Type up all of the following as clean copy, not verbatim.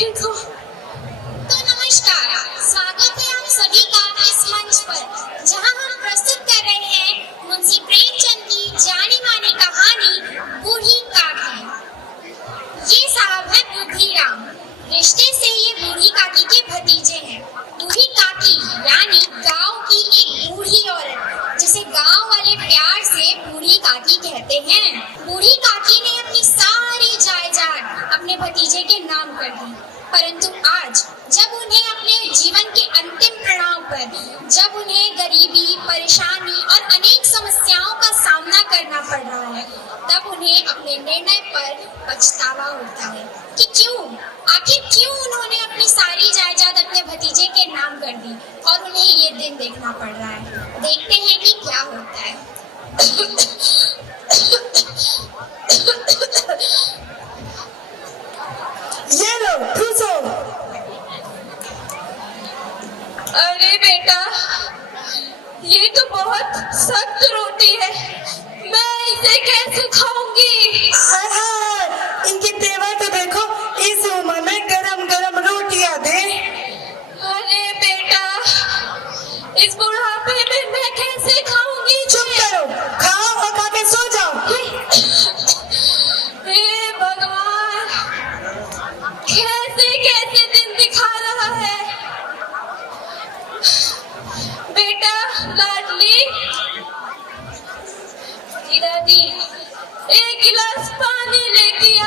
देखो। तो नमस्कार, स्वागत है आप सभी का इस मंच पर जहां हम प्रस्तुत कर रहे हैं मुंशी प्रेमचंद की जानी मानी कहानी बूढ़ी काकी। ये साहब है बुद्धिराम। रिश्ते से ये बूढ़ी काकी के भतीजे हैं। बूढ़ी काकी यानी गांव की एक बूढ़ी औरत, जिसे गांव वाले प्यार से बूढ़ी काकी कहते हैं। बूढ़ी काकी ने अपनी सारी जायदाद अपने भतीजे के नाम कर दी, परंतु आज जब उन्हें अपने जीवन के अंतिम पड़ाव पर, जब उन्हें गरीबी, परेशानी और अनेक समस्याओं का सामना करना पड़ रहा है, तब उन्हें अपने निर्णय पर पछतावा होता है कि आखिर क्यों उन्होंने अपनी सारी जायदाद अपने भतीजे के नाम कर दी और उन्हें ये दिन देखना पड़ रहा है। देखते हैं कि क्या होता है। ये लो ठूसो। अरे बेटा, ये तो बहुत सख्त रोटी है, मैं इसे कैसे खाऊंगी? हाय हाय, इनकी तेवर तो देखो, इस उम्र में गरम गरम रोटियां दे। अरे बेटा, इस बुढ़ापे में मैं कैसे खाऊंगी? चुप करो, खाओ और खा के सो जाओ। हे भगवान, कैसे कैसे दिन दिखा रहा है। बेटा लाडली, दादी एक गिलास पानी लेके आ।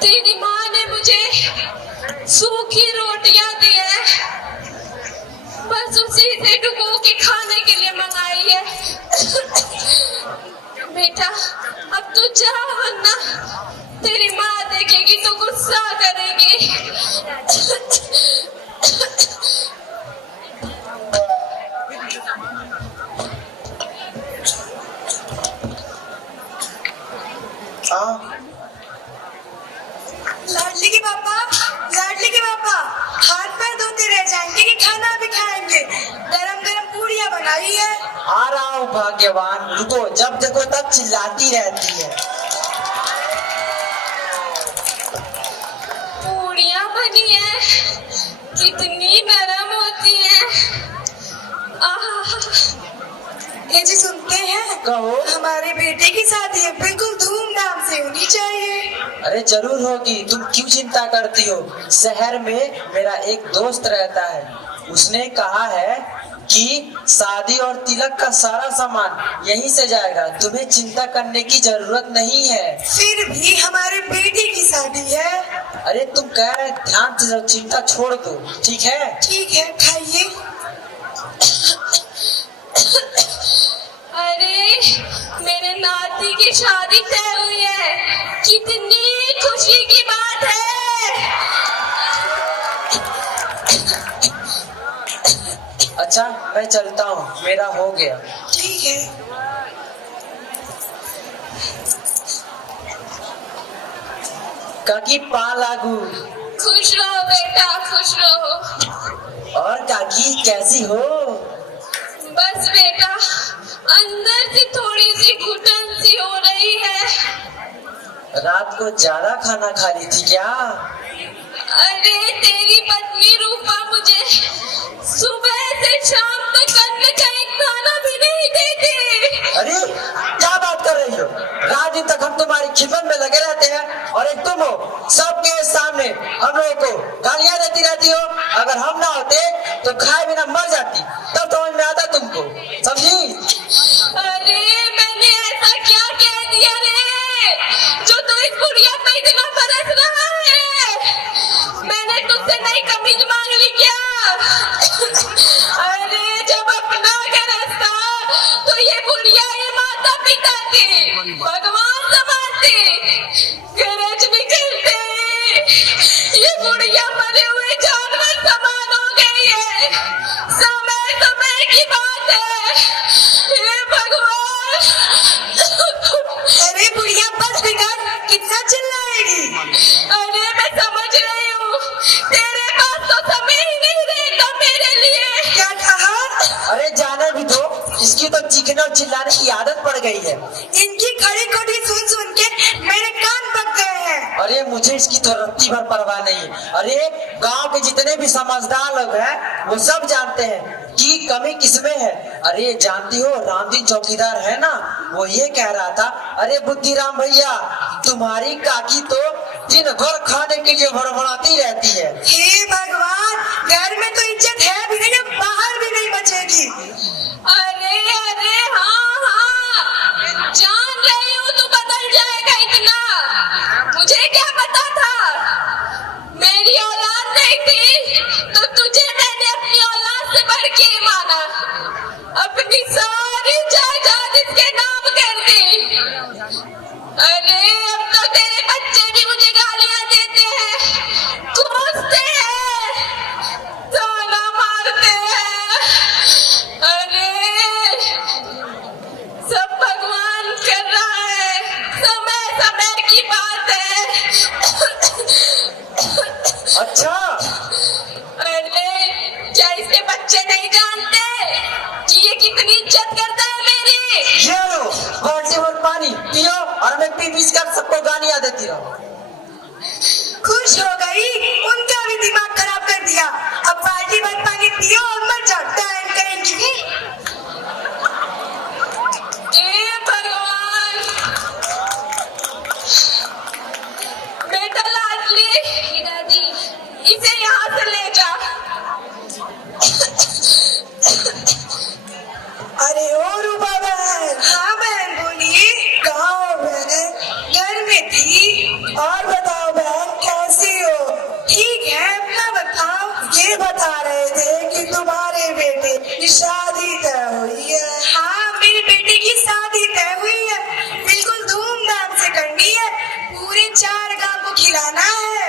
तेरी माँ ने मुझे सूखी रोटियां दी है, बस उसी से डुबो के खाने के लिए मंगाई है। बेटा अब तू जा, वरना तेरी माँ देखेगी तो गुस्सा करेगी। लाडली के पापा हाथ पैर धोते रह जाएंगे कि खाना भी खाएंगे। गरम गरम पूड़ियाँ बनाई है। आ रहा हूँ भाग्यवान, रुको, जब देखो तब चिल्लाती रहती है। पूड़ियाँ बनी है, कितनी नरम होती है। ये जी सुनते हैं, कहो। हमारे बेटे की शादी है, बिल्कुल धूमधाम से होनी चाहिए। अरे जरूर होगी, तुम क्यों चिंता करती हो? शहर में मेरा एक दोस्त रहता है, उसने कहा है कि शादी और तिलक का सारा सामान यहीं से जाएगा, तुम्हें चिंता करने की जरूरत नहीं है। फिर भी हमारे बेटे की शादी है। अरे तुम कह रहे, ध्यान से चिंता छोड़ दो, ठीक है? ठीक है, खाइए। अरे मेरे नाती की शादी तय हुई है, कितनी खुशी की बात है। अच्छा मैं चलता हूँ, मेरा हो गया। ठीक है। काकी पा लागू। खुश रहो बेटा, खुश रहो। और काकी कैसी हो? बस बेटा, अंदर से थोड़ी सी घुटन सी हो रही है। रात को ज्यादा खाना खा ली थी क्या? अरे तेरी पत्नी रूपा मुझे सुबह से शाम तक अन्न का एक दाना भी नहीं देती। अरे क्या बात कर रही हो? रात दिन तक हम तुम्हारी खिदमत में लगे रहते हैं और एक तुम हो, सबके सामने हम लोगों को गालियां देती रहती हो। अगर हम ना होते तो खाए बिना मर जाती, तब समझ में आता तुमको, समझी? अरे मैंने ऐसा क्या कह दिया रे, जो तू इस बुढ़िया पे इतना बरस रहा है? मैंने तुझसे नई कमीज मांग ली क्या? अरे जब अपना घर था तो ये बुढ़िया ये माता पिता थी, भगवान समाती, गरज निकलते ये बुढ़िया मरे हुए जानवर समान हो गई है। समय समय की बात है, हे भगवान। अरे बुढ़िया बस बिगाड़, कितना चिल्लाएगी? अरे मैं समझ रही हूँ, तेरे पास तो समय ही नहीं रहता मेरे लिए। क्या कहा? अरे जाने भी दो, इसकी तो चीखने और चिल्लाने की आदत पड़ गई है। इनकी खड़ी खोटी सुन सुन के मेरे कान पक गए हैं। अरे मुझे इसकी तो रत्ती भर परवाह नहीं है। अरे गांव के जितने भी समझदार लोग हैं वो सब जानते हैं कि कमी किसमें है। अरे जानती हो रामदीन चौकीदार है ना, वो ये कह रहा था, अरे बुद्धिराम भैया तुम्हारी काकी तो दिन भर खाने के लिए भड़बड़ाती रहती है। हे भगवान, घर में तो इज्जत है भी नहीं, अब बाहर भी नहीं बचेगी। अरे अरे हाँ, जान रही हूँ तू बदल जाएगा इतना। मुझे क्या पता था, मेरी औलाद नहीं थी तो तुझे मैंने अपनी औलाद से बढ़ के माना, अपनी सारी जायदाद इसके नाम कर दी। अरे अब तो तेरे बच्चे भी मुझे गालियां देते हैं, कोसते हैं, ताना मारते हैं। अरे सब भगवान कर रहा है, समय समय की बात है। अच्छा अरे क्या इसके बच्चे नहीं जानते कि ये कितनी इज्जत करता है मेरी? ये लो बाल्टी भर पानी पियो और मैं पी पी कर सबको गालियां देती रहो। खुश हो गई, उनका भी दिमाग खराब कर दिया। अब बाल्टी भर पानी पियो और मर जाओ, टाइम करेंगी। हे भगवान, बेटा लाडली दादी, इसे यहाँ से ले जा। अरे ओ रूपा बहन। हाँ बहन बोलिए। कहाँ हो बहन? घर में थी। और बताओ बहन कैसी हो? ठीक है, अपना बताओ। ये बता रहे थे कि तुम्हारे बेटे की शादी तय हुई है। हाँ, मेरे बेटे की शादी तय हुई है, बिल्कुल धूमधाम से करनी है, पूरे 4 गांव को खिलाना है।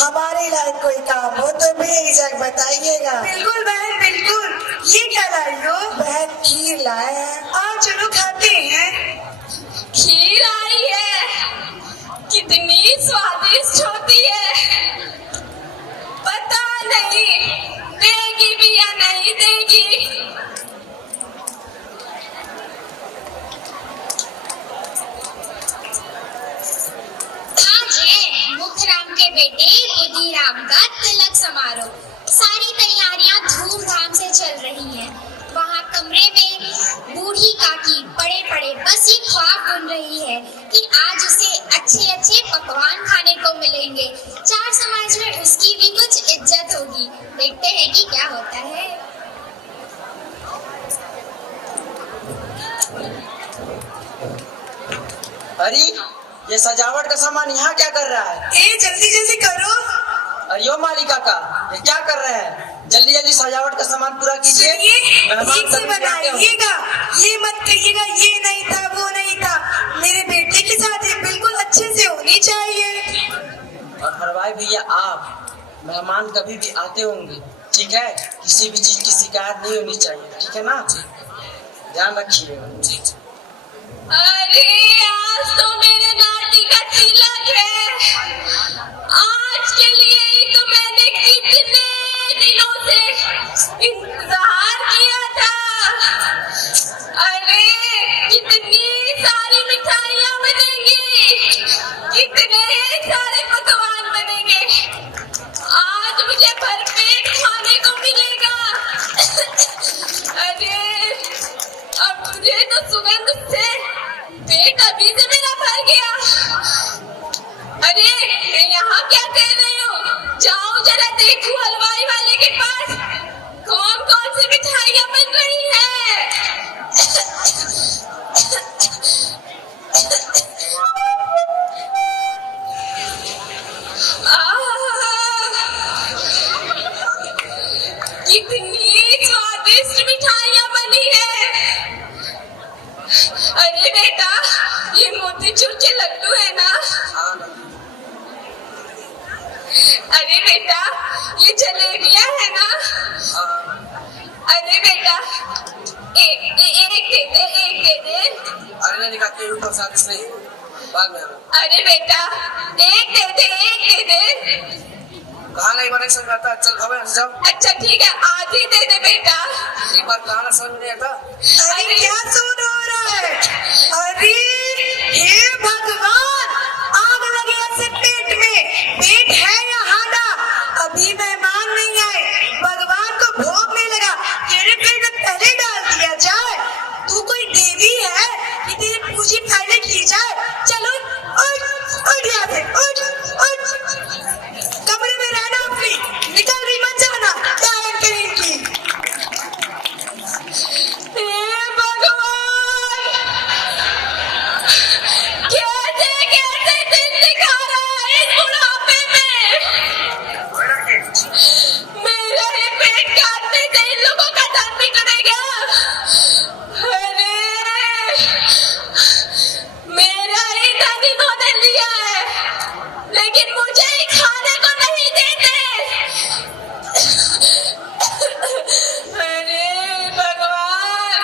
हमारे लायक कोई काम हो तो बेझिझक बताइएगा। बिल्कुल बहन बिल्कुल। ये क्या लाई हो? बहन खीर लाए हैं, आओ चलो खाते हैं। खीर आई है, कितनी स्वादिष्ट होती है, पता नहीं देगी भी या नहीं देगी। आज है मुखराम के बेटे बुद्धिराम का तिलक समारोह। सारी तैयारियां धूमधाम से चल रही हैं। वहाँ कमरे में बूढ़ी काकी पड़े पड़े बस ये ख्वाब बुन रही है कि आज उसे अच्छे अच्छे पकवान खाने को मिलेंगे, 4 समाज में उसकी भी कुछ इज्जत होगी। देखते हैं कि क्या होता है। अरे ये सजावट का सामान यहाँ क्या कर रहा है? ए जल्दी जल्दी करो। अरे यो मालिका का ये क्या कर रहे हैं? जल्दी जल्दी सजावट का सामान पूरा कीजिए। सुनिए, मेहमान ठीक से सभी आते होंगे। बनाइएगा, ये मत कहिएगा ये नहीं था वो नहीं था। मेरे बेटे की शादी बिल्कुल अच्छे से होनी चाहिए। और हरवाई भैया आप मेहमान कभी भी आते होंगे, ठीक है? किसी भी चीज की शिकायत नहीं होनी चाहिए, ठीक है ना? ध्यान रखिएगा। अरे आज तो मेरे नाती का तिलक है, आज के लिए ही तो मैंने कितने दिनों से इंतजार किया था। अरे कितनी सारी मिठाइयाँ बनेंगी, कितने सारे पकवान बनेंगे, आज मुझे भरपेट खाने को मिलेगा। अरे अब मुझे तो सुगंध से पेट अभी से मेरा भर गया। अरे मैं यहाँ क्या कर रही हूँ? जाऊँ जरा देखूं हलवाई वाले के पास कौन कौन सी मिठाइयाँ बन रही है। कितनी स्वादिष्ट मिठाइयाँ बनी है। अरे बेटा, ये मोतीचूर के लड्डू है ना? अरे बेटा, ये जलेबियाँ है ना? अरे बेटा, एक दे दे। अरे नहीं निकाल ऊपर साथ नहीं बाद में। अरे बेटा, एक दे दे। कहाँ नहीं बने समझ में आता, चल खाओ यहाँ से जाओ। अच्छा ठीक है, आज ही दे दे बेटा। एक बार कहाँ ना समझ में नहीं आता। अरे क्या सुन हो रहा है? अरे हे भगवान, आग लगे ऐसे पेट में, पेट है या हांडा? अभी मेहमान नहीं आए, भगवान को भोग नहीं लगा, तेरे पेट में पहले डाल दिया जाए। तू कोई देवी है कि तेरी पूजी पहले की जाए? चलो उठ उठ यहाँ से, उठ उठ, कमरे में रहना अपनी, निकल रही मत जाना, टाइम कहीं की। हे भगवान, कैसे कैसे दिन दिखा रहा है इस बुढ़ापे में। मेरा ही पेट काटने से इन लोगों का धन बिगड़ेगा। अरे मेरा ही धन इन्होंने लिया है, लेकिन मुझे ही खाने को नहीं देते। अरे भगवान,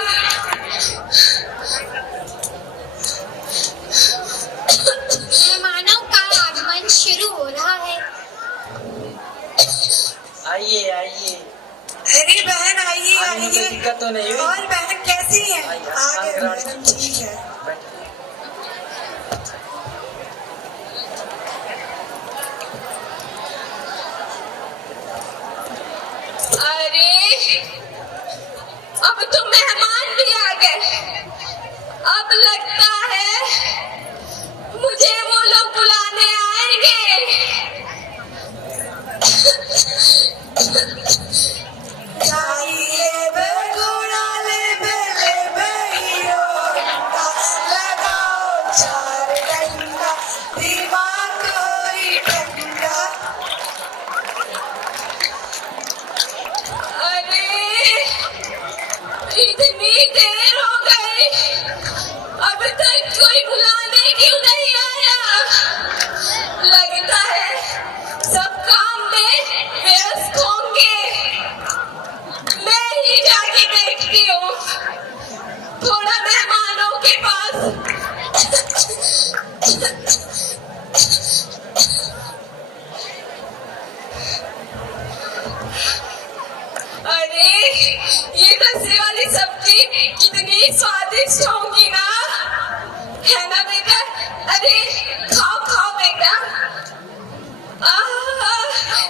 मेहमानों का आगमन शुरू हो रहा है। आइए आइए। अरे बहन आइए आने में कोई आइए। दिक्कत तो नहीं हुई? और बहन कैसी है? आइए, आ गए आराम से। मैडम, ठीक है। बैठो। अरे अब तो मेहमान भी आ गए। अब लगता है मुझे वो लोग बुलाने आएंगे। जाइए बरगुड़ाले बेले बहिरो, लगाओ चार डंडा, दिमाग कोई ठंडा। अरे इतनी देर हो गई, अब तक कोई बुलाने क्यों नहीं आया? लगता है सब काम में व्यस्त होंगे। मैं ही जाके देखती हूँ थोड़ा मेहमानों के पास। अरे ये रस्सी वाली सब्जी कितनी स्वादिष्ट होगी ना, है ना बेटा? अरे खाओ खाओ बेटा।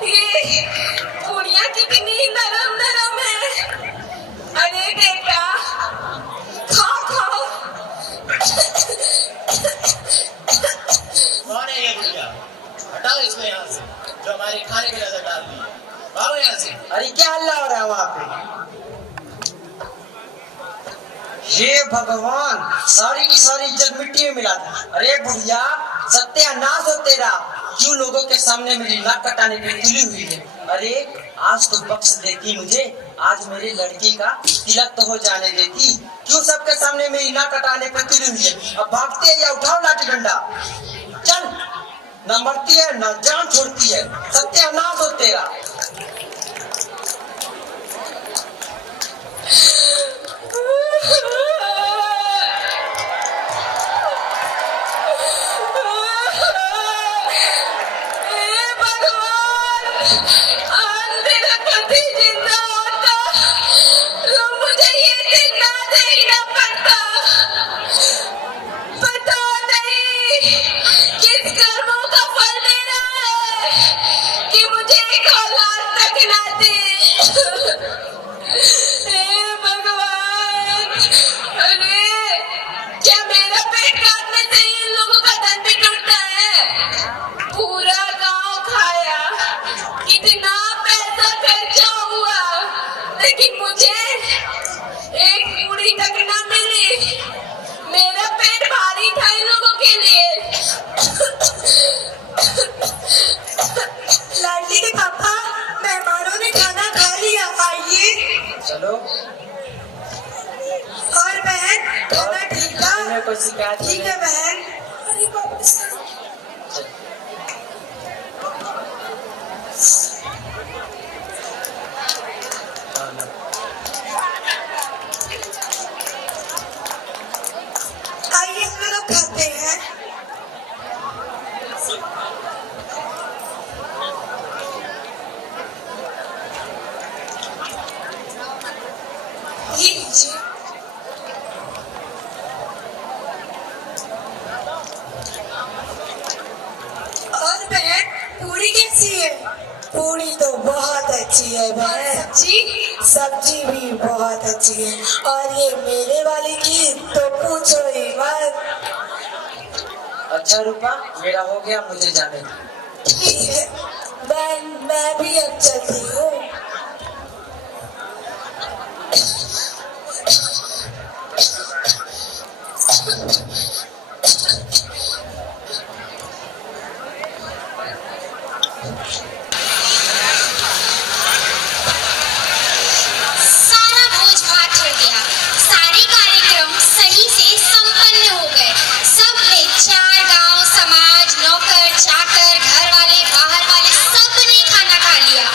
ये पूड़ियाँ कितनी नरम नरम है। अरे बेटा खाओ खाओ। कौन है ये बुढ़िया? हटाओ इसको यहाँ से, जो हमारे खाने में नजर डाल रही है। भागो यहाँ से। अरे क्या हल्ला हो रहा है वहाँ पे? हे भगवान, सारी की सारी इज्जत मिट्टी में मिला दी। अरे बुढ़िया, सत्यानाश हो तेरा, क्यों लोगों के सामने मेरी नाक कटाने की तुली हुई है? अरे आज तो बख्श देती मुझे, आज मेरी लड़की का तिलक तो हो जाने देती, क्यों सबके सामने मेरी नाक कटाने पर तुली हुई है? अब भागती है या उठाओ लाठी डंडा, चल। न मरती है न जान छोड़ती है, सत्यानाश हो तेरा। हे भगवान, मेरा पति जिंदा होता तो मुझे ये दिन ना देखना पड़ता। पता नहीं किस कर्मों का फल दे रहा है कि मुझे एक औलाद तक ना दे। हे भगवान, अरे क्या मेरा पेट काटने से इन लोगों का धन भी टूटता है? पूरा गांव खाया, कितना पैसा खर्चा हुआ, लेकिन मुझे एक पूरी तक ना मिली। मेरा पेट भारी था इन लोगों के लिए। लाडली के पापा, मेहमानों ने खाना खा लिया, आइए। चलो। और बहन, खाना ठीक था? तुम्हें कोई शिकायत ठीक नहीं? है बहन। अरे बाप रे। आइए हम लोग खाते हैं। अच्छी है? पूरी तो बहुत अच्छी है बहन। सब्जी सब्जी भी बहुत अच्छी है, और ये मेरे वाली की तो पूछो ही मत। अच्छा रूपा, मेरा हो गया, मुझे जाने दो। ठीक है बहन, मैं भी अब चलती हूँ। सारा भोज भात हो गया, सारे कार्यक्रम सही से संपन्न हो गए। सबने, चार गांव समाज, नौकर चाकर, घर वाले बाहर वाले, सबने खाना खा लिया।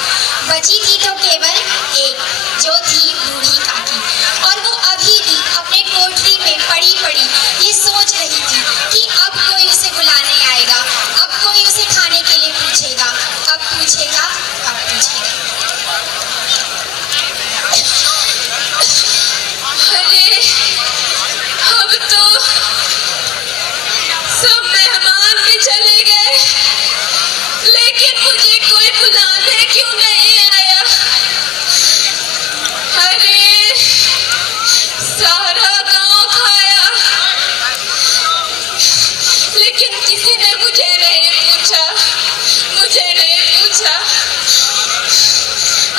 बची थी तो केवल एक, जो थी बूढ़ी काकी, और वो अभी भी अपने कोठरी में पड़ी पड़ी ये सोच रही थी कि अब कोई उसे बुलाने आएगा, अब कोई उसे खाने के लिए पूछेगा, कब पूछेगा, कब पूछेगा। अरे अब तो सब मेहमान भी चले गए, लेकिन मुझे कोई बुलाने क्यों नहीं आया? अरे सारा गांव खाया, लेकिन किसी ने मुझे नहीं पूछा, मुझे नहीं पूछा।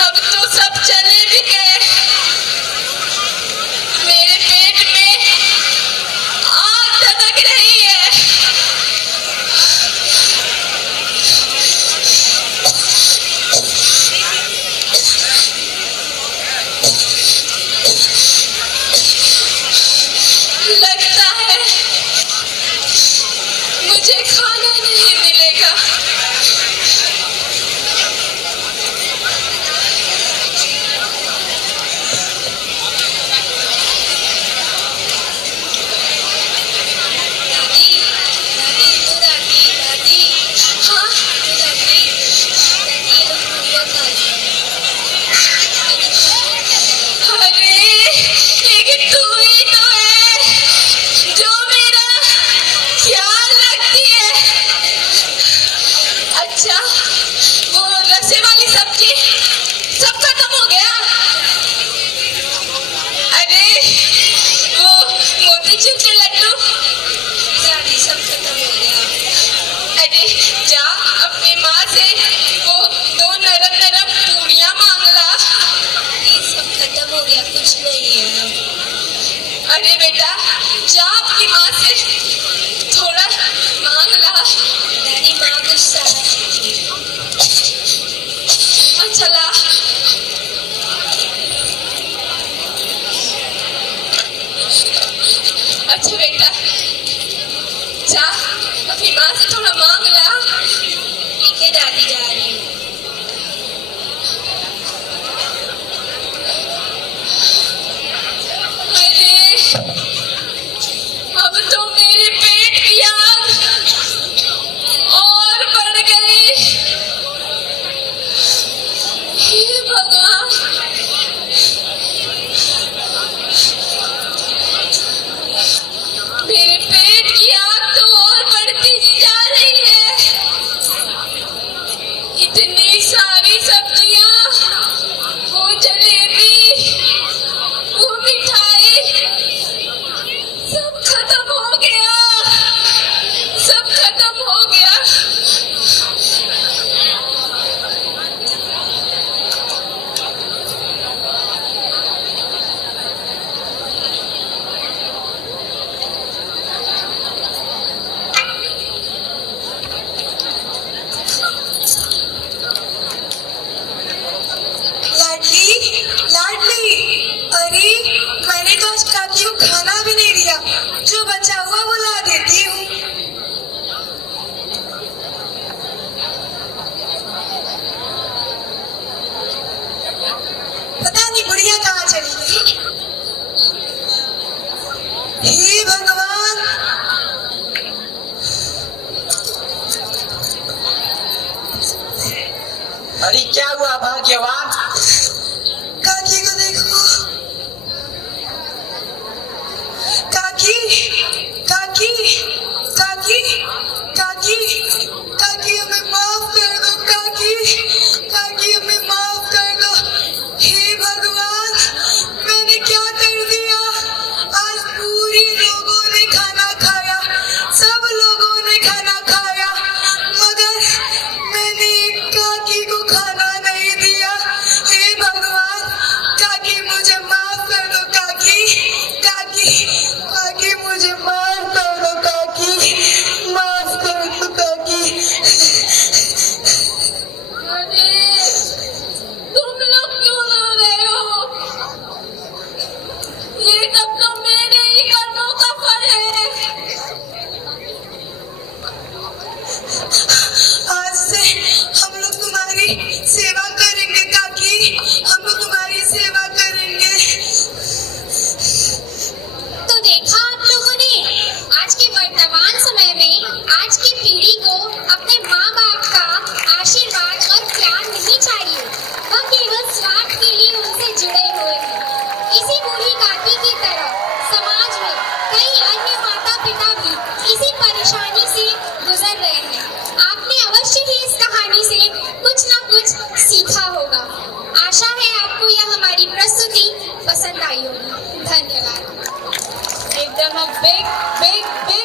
अब तो सब चले भी गए, मेरे पेट में आग धधक रही है। लगता है मुझे खाना नहीं मिलेगा। दादी, दादी, ओ दादी, दादी, हाँ दादी, दादी ये लोग पूरियां खा रही हैं। अरे लेकिन तू ही तो है जो मेरा ख्याल रखती है। अच्छा वो रसे वाली सब्जी सब खत्म हो गया? अरे वो मोतीचूर के लड्डू दादी सब खत्म हो गया। अरे जा अपनी माँ से वो दो नरम नरम पूरियां मांग ला। ये सब खत्म हो गया, कुछ नहीं है। अरे बेटा जा अपनी माँ से थोड़ा मांग ला। दादी माँ गुस्सा है। अच्छा ला। अच्छा बेटा जा अपनी माँ से थोड़ा मांग ला। ठीक है दादी, जा रही हूँ। अरे अब तो मेरे पेट की आग और बढ़ गई। हे भगवान, मेरे पेट की आग तो और बढ़ती जा रही है। इतनी सारी सब्जियां, वो जलेबी, वो मिठाई, सब खत्म हो गया, सब खत्म हो गया। लाडली, लाडली, अरे मैंने तो आज काकी को खाना भी नहीं दिया, जो बचा हुआ वो ला देती हूँ। पता नहीं बुढ़िया कहाँ चली गई। हे भगवान, अरे क्या हुआ भाग्यवान? काकी को देखो। काकी, काकी, काकी, काकी, काकी हमें माफ कर दो काकी। खाना खाया मगर मैंने काकी को खाना नहीं दिया। हे भगवान, काकी मुझे माफ कर दो काकी, काकी काकी मुझे माफ कर दो काकी, माफ कर दो काकी। अरे तुम लोग क्यों रो रहे हो? ये सब तो मेरे ही कर्मों का फल है। आज से हम लोग तुम्हारी सेवा करेंगे काकी, हम लोग तुम्हारी सेवा करेंगे। तो देखा आप लोगों ने, आज के वर्तमान समय में आज की पीढ़ी को अपने माँ बाप का आशीर्वाद और प्यार नहीं चाहिए, वह केवल स्वार्थ के लिए उनसे जुड़े हुए हैं। इसी बूढ़ी काकी की तरह समाज में कई अन्य माता पिता भी इसी परेशानी से गुजर रहे हैं। आपने अवश्य ही इस कहानी से कुछ न कुछ सीखा होगा। आशा है आपको यह हमारी प्रस्तुति पसंद आई होगी। धन्यवाद। एकदम big